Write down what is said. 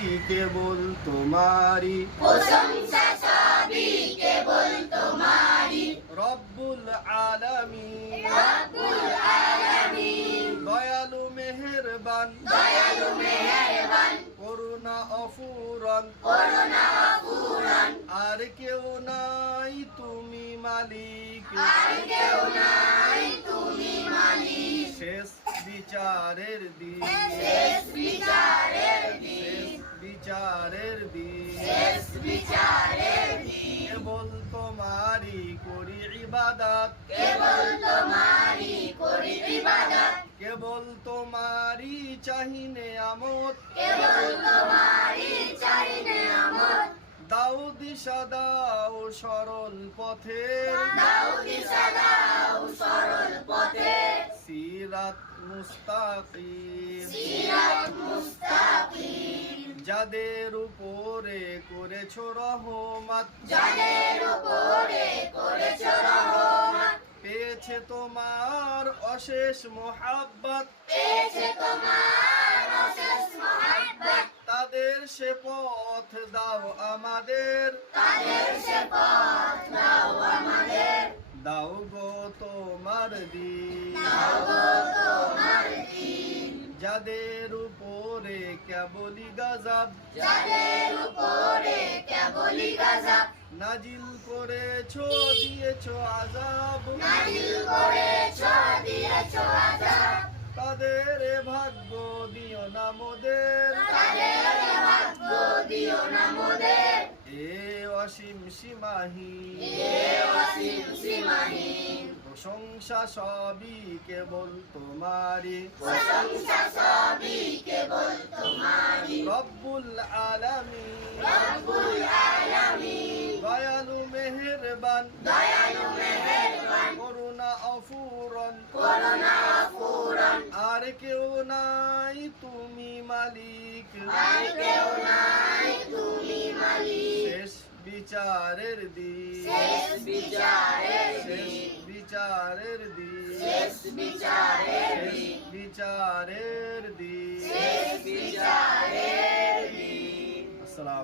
কেবল তোমারই, প্রশংসা সবই কেবল তোমারই। রব্বুল আলামিন, রব্বুল আলামিন, দয়ালু মেহেরবান, দয়ালু মেহেরবান, করুণা অফুরন, করুণা অপূরণ, আর কেউ নাই তুমি মালিক, আর কেউ নাই তুমি মালিক। শেষ বিচারের দিন, শেষ বিচারের দিন, শেষ বিচারের দিন, শেষ বিচারের দিন, কেবল তোমারই করি ইবাদত, কেবল তোমারই করি ইবাদত, কেবল তোমারই চাহি নেয়ামত, কেবল তোমারই চাই নেয়ামত। দাও দিশা দাও সরল পথে, দাও দিশা দাও সরল পথে, সিরাত মুস্তাকিম, সিরাত মুস্তাকিম, যাদের উপরে করেছো রহমত, যাদের উপরে করেছো রহমত, পেয়েছে তোমার অশেষ মোহাব্বত, পেয়েছে তোমার অশেষ মহব্বত, তাদের সে পথ দাও আমাদের, তাদের সে পথ দাও আমাদের। দাও গো তোমার দিন, দাও গো তোমার দিন, যাদের উপরে কেবলই গজব, যাদের উপরে কেবলই গজব, নাজিল করেছো দিয়েছো আযাব, নাজিল করেছো দিয়েছো আযাব, তাদের এ ভাগ্য দিও না মোদের, তাদের ভাগ্য দিও না মোদের। এ অসীম সীমাহীন, এ অসীম সীমাহীন, প্রশংসা সবই কেবল তোমারই, প্রশংসা সবই কেবল তোমারই। রব্বুল আলামিন, রব্বুল আলামিন, দয়ালু মেহেরবান, দয়ালু মেহেরবান, করুণা অফুরন, করুণা অপূরণ, আর কেউ নাই তুমি মালিক, আর কেউ নাই তুমি মালিক। শেষ বিচারের দিন, শেষ বিচারের শেষ দিন, বিচারের দিন, শেষ বিচারের শেষ দিন, বিচারের দিন, শেষ বিচারের